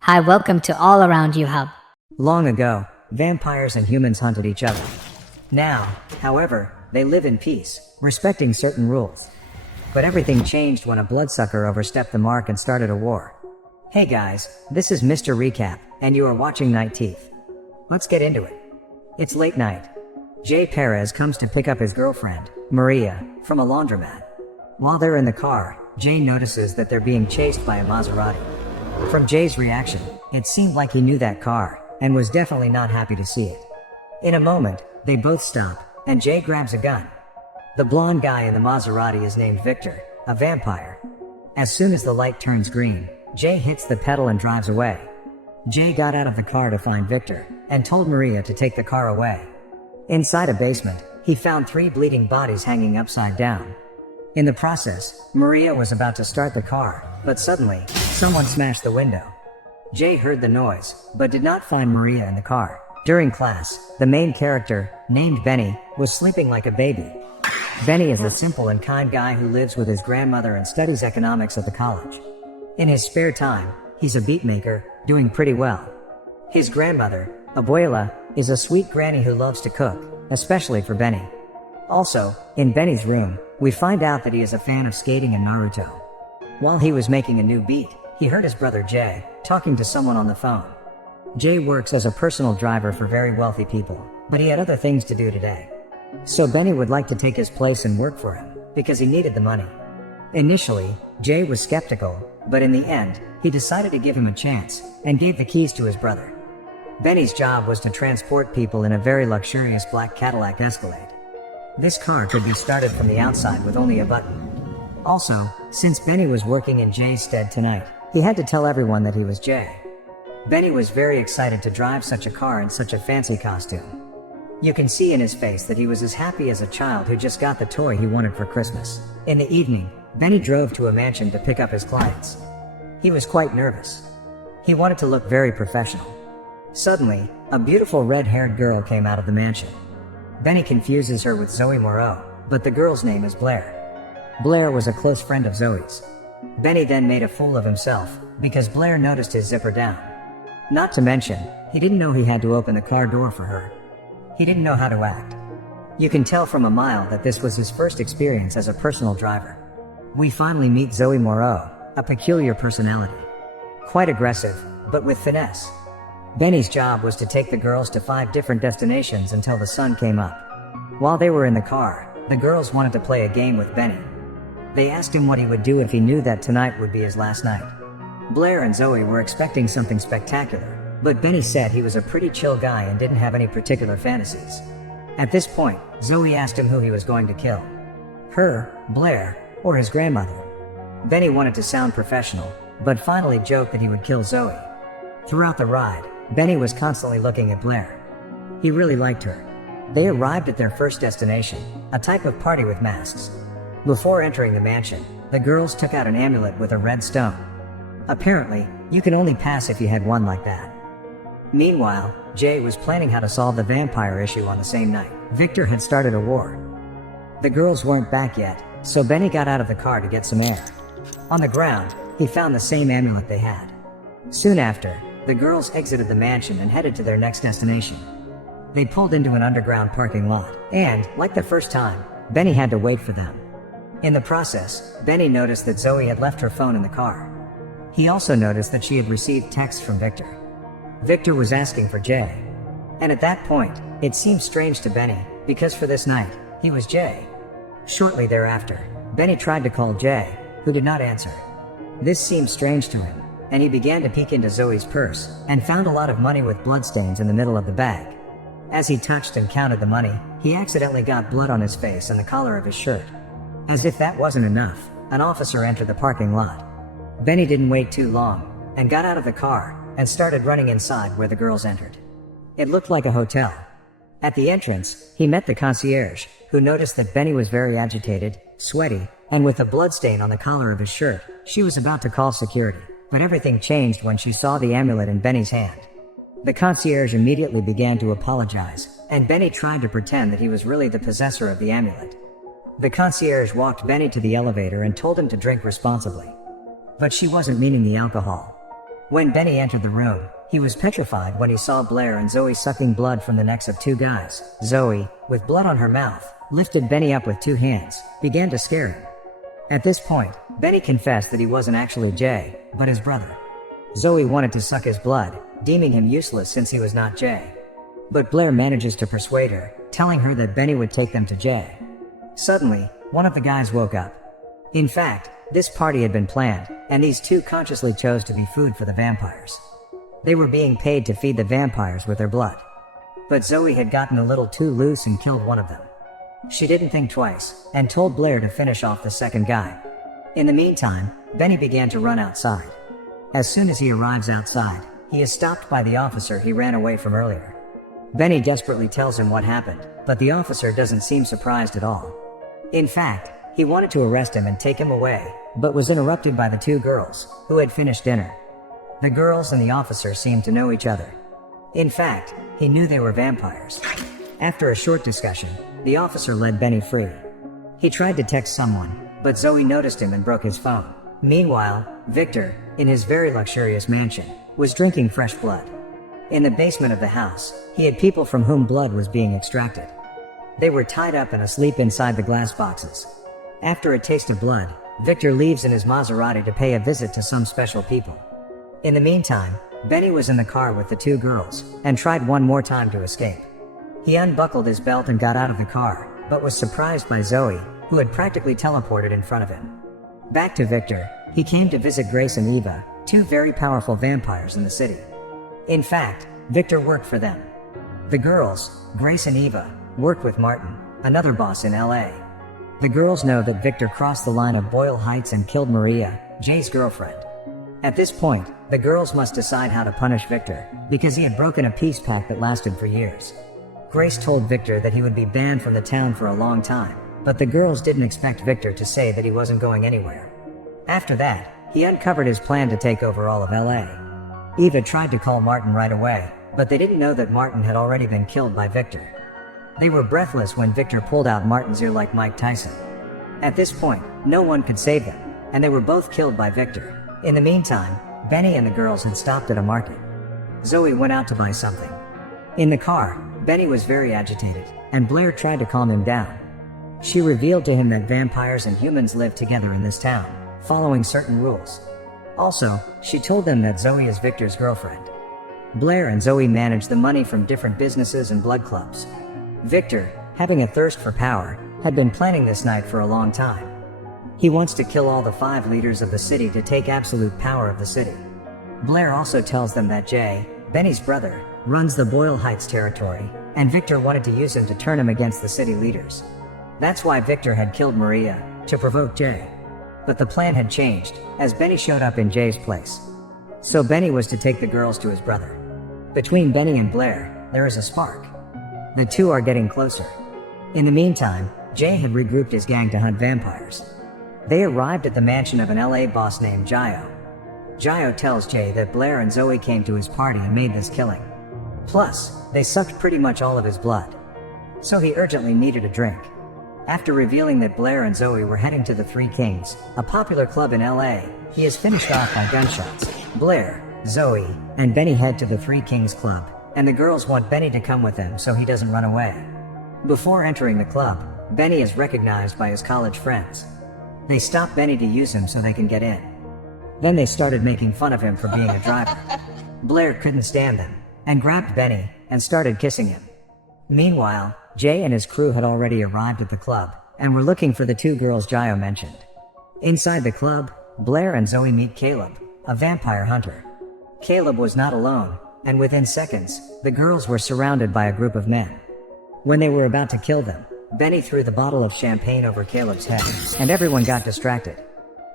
Hi, welcome to All Around You Hub. Long ago, vampires and humans hunted each other. Now, however, they live in peace, respecting certain rules. But everything changed when a bloodsucker overstepped the mark and started a war. Hey guys, this is Mr. Recap, and you are watching Night Teeth. Let's get into it. It's late night. Jay Perez comes to pick up his girlfriend, Maria, from a laundromat. While they're in the car, Jay notices that they're being chased by a Maserati. From Jay's reaction, it seemed like he knew that car, and was definitely not happy to see it. In a moment, they both stop, and Jay grabs a gun. The blonde guy in the Maserati is named Victor, a vampire. As soon as the light turns green, Jay hits the pedal and drives away. Jay got out of the car to find Victor, and told Maria to take the car away. Inside a basement, he found 3 bleeding bodies hanging upside down. In the process, Maria was about to start the car, but suddenly, someone smashed the window. Jay heard the noise, but did not find Maria in the car. During class, the main character, named Benny, was sleeping like a baby. Benny is a simple and kind guy who lives with his grandmother and studies economics at the college. In his spare time, he's a beatmaker, doing pretty well. His grandmother, Abuela, is a sweet granny who loves to cook, especially for Benny. Also, in Benny's room, we find out that he is a fan of skating and Naruto. While he was making a new beat, he heard his brother Jay talking to someone on the phone. Jay works as a personal driver for very wealthy people, but he had other things to do today. So Benny would like to take his place and work for him, because he needed the money. Initially, Jay was skeptical, but in the end, he decided to give him a chance, and gave the keys to his brother. Benny's job was to transport people in a very luxurious black Cadillac Escalade. This car could be started from the outside with only a button. Also, since Benny was working in Jay's stead tonight, he had to tell everyone that he was Jay. Benny was very excited to drive such a car in such a fancy costume. You can see in his face that he was as happy as a child who just got the toy he wanted for Christmas. In the evening, Benny drove to a mansion to pick up his clients. He was quite nervous. He wanted to look very professional. Suddenly, a beautiful red-haired girl came out of the mansion. Benny confuses her with Zoe Moreau, but the girl's name is Blair. Blair was a close friend of Zoe's. Benny then made a fool of himself, because Blair noticed his zipper down. Not to mention, he didn't know he had to open the car door for her. He didn't know how to act. You can tell from a mile that this was his first experience as a personal driver. We finally meet Zoe Moreau, a peculiar personality. Quite aggressive, but with finesse. Benny's job was to take the girls to 5 different destinations until the sun came up. While they were in the car, the girls wanted to play a game with Benny. They asked him what he would do if he knew that tonight would be his last night. Blair and Zoe were expecting something spectacular, but Benny said he was a pretty chill guy and didn't have any particular fantasies. At this point, Zoe asked him who he was going to kill. Her, Blair, or his grandmother. Benny wanted to sound professional, but finally joked that he would kill Zoe. Throughout the ride, Benny was constantly looking at Blair. He really liked her. They arrived at their first destination, a type of party with masks. Before entering the mansion, the girls took out an amulet with a red stone. Apparently, you can only pass if you had one like that. Meanwhile, Jay was planning how to solve the vampire issue on the same night. Victor had started a war. The girls weren't back yet, so Benny got out of the car to get some air. On the ground, he found the same amulet they had. Soon after, the girls exited the mansion and headed to their next destination. They pulled into an underground parking lot, and, like the first time, Benny had to wait for them. In the process, Benny noticed that Zoe had left her phone in the car. He also noticed that she had received texts from Victor. Victor was asking for Jay. And at that point, it seemed strange to Benny, because for this night, he was Jay. Shortly thereafter, Benny tried to call Jay, who did not answer. This seemed strange to him, and he began to peek into Zoe's purse, and found a lot of money with bloodstains in the middle of the bag. As he touched and counted the money, he accidentally got blood on his face and the collar of his shirt. As if that wasn't enough, an officer entered the parking lot. Benny didn't wait too long, and got out of the car, and started running inside where the girls entered. It looked like a hotel. At the entrance, he met the concierge, who noticed that Benny was very agitated, sweaty, and with a bloodstain on the collar of his shirt. She was about to call security, but everything changed when she saw the amulet in Benny's hand. The concierge immediately began to apologize, and Benny tried to pretend that he was really the possessor of the amulet. The concierge walked Benny to the elevator and told him to drink responsibly. But she wasn't meaning the alcohol. When Benny entered the room, he was petrified when he saw Blair and Zoe sucking blood from the necks of two guys. Zoe, with blood on her mouth, lifted Benny up with two hands, began to scare him. At this point, Benny confessed that he wasn't actually Jay, but his brother. Zoe wanted to suck his blood, deeming him useless since he was not Jay. But Blair manages to persuade her, telling her that Benny would take them to Jay. Suddenly, one of the guys woke up. In fact, this party had been planned, and these two consciously chose to be food for the vampires. They were being paid to feed the vampires with their blood. But Zoe had gotten a little too loose and killed one of them. She didn't think twice, and told Blair to finish off the second guy. In the meantime, Benny began to run outside. As soon as he arrives outside, he is stopped by the officer he ran away from earlier. Benny desperately tells him what happened, but the officer doesn't seem surprised at all. In fact, he wanted to arrest him and take him away, but was interrupted by the two girls, who had finished dinner. The girls and the officer seemed to know each other. In fact, he knew they were vampires. After a short discussion, the officer let Benny free. He tried to text someone, but Zoe noticed him and broke his phone. Meanwhile, Victor, in his very luxurious mansion, was drinking fresh blood. In the basement of the house, he had people from whom blood was being extracted. They were tied up and asleep inside the glass boxes. After a taste of blood, Victor leaves in his Maserati to pay a visit to some special people. In the meantime, Benny was in the car with the two girls, and tried one more time to escape. He unbuckled his belt and got out of the car, but was surprised by Zoe, who had practically teleported in front of him. Back to Victor, he came to visit Grace and Eva, two very powerful vampires in the city. In fact, Victor worked for them. The girls, Grace and Eva, worked with Martin, another boss in LA. The girls know that Victor crossed the line of Boyle Heights and killed Maria, Jay's girlfriend. At this point, the girls must decide how to punish Victor, because he had broken a peace pact that lasted for years. Grace told Victor that he would be banned from the town for a long time, but the girls didn't expect Victor to say that he wasn't going anywhere. After that, he uncovered his plan to take over all of LA. Eva tried to call Martin right away, but they didn't know that Martin had already been killed by Victor. They were breathless when Victor pulled out Martin's ear like Mike Tyson. At this point, no one could save them, and they were both killed by Victor. In the meantime, Benny and the girls had stopped at a market. Zoe went out to buy something. In the car, Benny was very agitated, and Blair tried to calm him down. She revealed to him that vampires and humans live together in this town, following certain rules. Also, she told them that Zoe is Victor's girlfriend. Blair and Zoe managed the money from different businesses and blood clubs. Victor, having a thirst for power, had been planning this night for a long time. He wants to kill all the 5 leaders of the city to take absolute power of the city. Blair also tells them that Jay, Benny's brother, runs the Boyle Heights territory, and Victor wanted to use him to turn him against the city leaders. That's why Victor had killed Maria, to provoke Jay. But the plan had changed, as Benny showed up in Jay's place. So Benny was to take the girls to his brother. Between Benny and Blair, there is a spark. The two are getting closer. In the meantime, Jay had regrouped his gang to hunt vampires. They arrived at the mansion of an LA boss named Jayo. Jayo tells Jay that Blair and Zoe came to his party and made this killing. Plus, they sucked pretty much all of his blood. So he urgently needed a drink. After revealing that Blair and Zoe were heading to the Three Kings, a popular club in LA, he is finished off by gunshots. Blair, Zoe, and Benny head to the Three Kings club, and the girls want Benny to come with them so he doesn't run away. Before entering the club, Benny is recognized by his college friends. They stop Benny to use him so they can get in. Then they started making fun of him for being a driver. Blair couldn't stand them, and grabbed Benny, and started kissing him. Meanwhile, Jay and his crew had already arrived at the club, and were looking for the two girls Jayo mentioned. Inside the club, Blair and Zoe meet Caleb, a vampire hunter. Caleb was not alone, and within seconds, the girls were surrounded by a group of men. When they were about to kill them, Benny threw the bottle of champagne over Caleb's head, and everyone got distracted.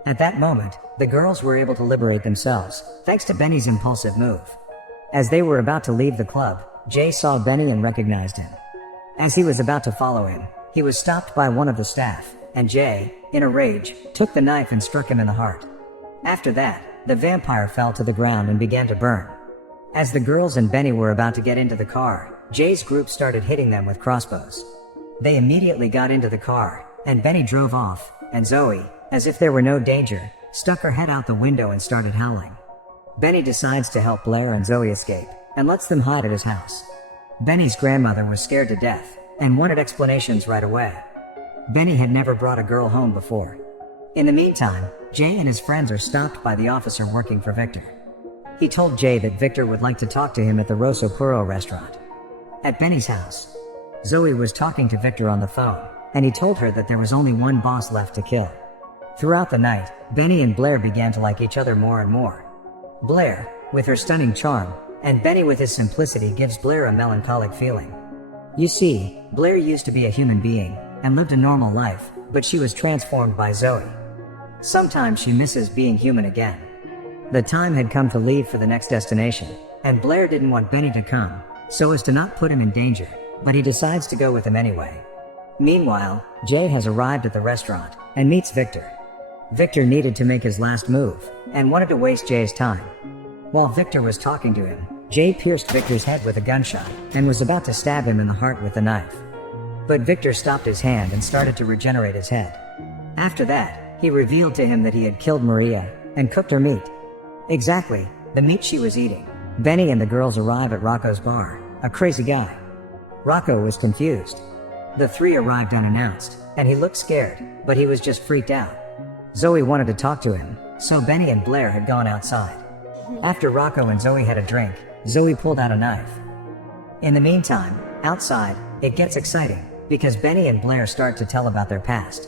At that moment, the girls were able to liberate themselves, thanks to Benny's impulsive move. As they were about to leave the club, Jay saw Benny and recognized him. As he was about to follow him, he was stopped by one of the staff, and Jay, in a rage, took the knife and struck him in the heart. After that, the vampire fell to the ground and began to burn. As the girls and Benny were about to get into the car, Jay's group started hitting them with crossbows. They immediately got into the car, and Benny drove off, and Zoe, as if there were no danger, stuck her head out the window and started howling. Benny decides to help Blair and Zoe escape and lets them hide at his house. Benny's grandmother was scared to death and wanted explanations right away. Benny had never brought a girl home before. In the meantime, Jay and his friends are stopped by the officer working for Victor. He told Jay that Victor would like to talk to him at the Rosso Puro restaurant. At Benny's house, Zoe was talking to Victor on the phone, and he told her that there was only one boss left to kill. Throughout the night, Benny and Blair began to like each other more and more. Blair, with her stunning charm, and Benny with his simplicity gives Blair a melancholic feeling. You see, Blair used to be a human being and lived a normal life, but she was transformed by Zoe. Sometimes she misses being human again. The time had come to leave for the next destination, and Blair didn't want Benny to come, so as to not put him in danger, but he decides to go with him anyway. Meanwhile, Jay has arrived at the restaurant and meets Victor. Victor needed to make his last move and wanted to waste Jay's time. While Victor was talking to him, Jay pierced Victor's head with a gunshot and was about to stab him in the heart with a knife. But Victor stopped his hand and started to regenerate his head. After that, he revealed to him that he had killed Maria and cooked her meat. Exactly, the meat she was eating. Benny and the girls arrive at Rocco's bar, a crazy guy. Rocco was confused. The three arrived unannounced, and he looked scared, but he was just freaked out. Zoe wanted to talk to him, so Benny and Blair had gone outside. After Rocco and Zoe had a drink, Zoe pulled out a knife. In the meantime, outside, it gets exciting, because Benny and Blair start to tell about their past.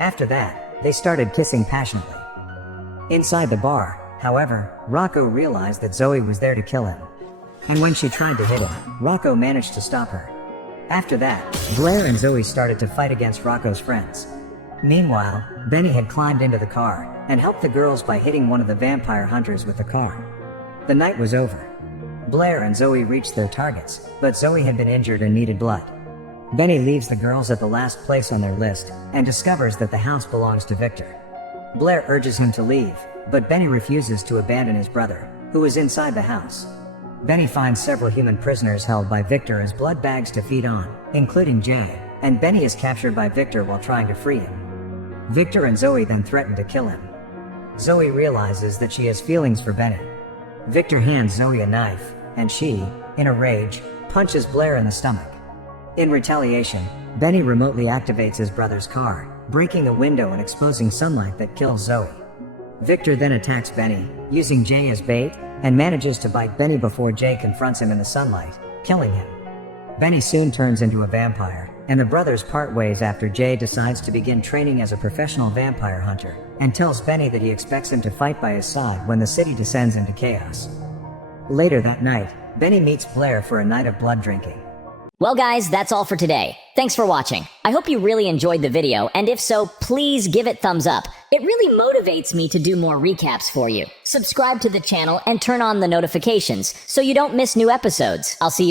After that, they started kissing passionately. Inside the bar, however, Rocco realized that Zoe was there to kill him. And when she tried to hit him, Rocco managed to stop her. After that, Blair and Zoe started to fight against Rocco's friends. Meanwhile, Benny had climbed into the car and helped the girls by hitting one of the vampire hunters with the car. The night was over. Blair and Zoe reached their targets, but Zoe had been injured and needed blood. Benny leaves the girls at the last place on their list and discovers that the house belongs to Victor. Blair urges him to leave, but Benny refuses to abandon his brother, who is inside the house. Benny finds several human prisoners held by Victor as blood bags to feed on, including Jay, and Benny is captured by Victor while trying to free him. Victor and Zoe then threaten to kill him. Zoe realizes that she has feelings for Benny. Victor hands Zoe a knife, and she, in a rage, punches Blair in the stomach. In retaliation, Benny remotely activates his brother's car, breaking the window and exposing sunlight that kills Zoe. Victor then attacks Benny, using Jay as bait, and manages to bite Benny before Jay confronts him in the sunlight, killing him. Benny soon turns into a vampire, and the brothers part ways after Jay decides to begin training as a professional vampire hunter, and tells Benny that he expects him to fight by his side when the city descends into chaos. Later that night, Benny meets Blair for a night of blood drinking. Well guys, that's all for today. Thanks for watching. I hope you really enjoyed the video, and if so, please give it thumbs up. It really motivates me to do more recaps for you. Subscribe to the channel and turn on the notifications so you don't miss new episodes. I'll see you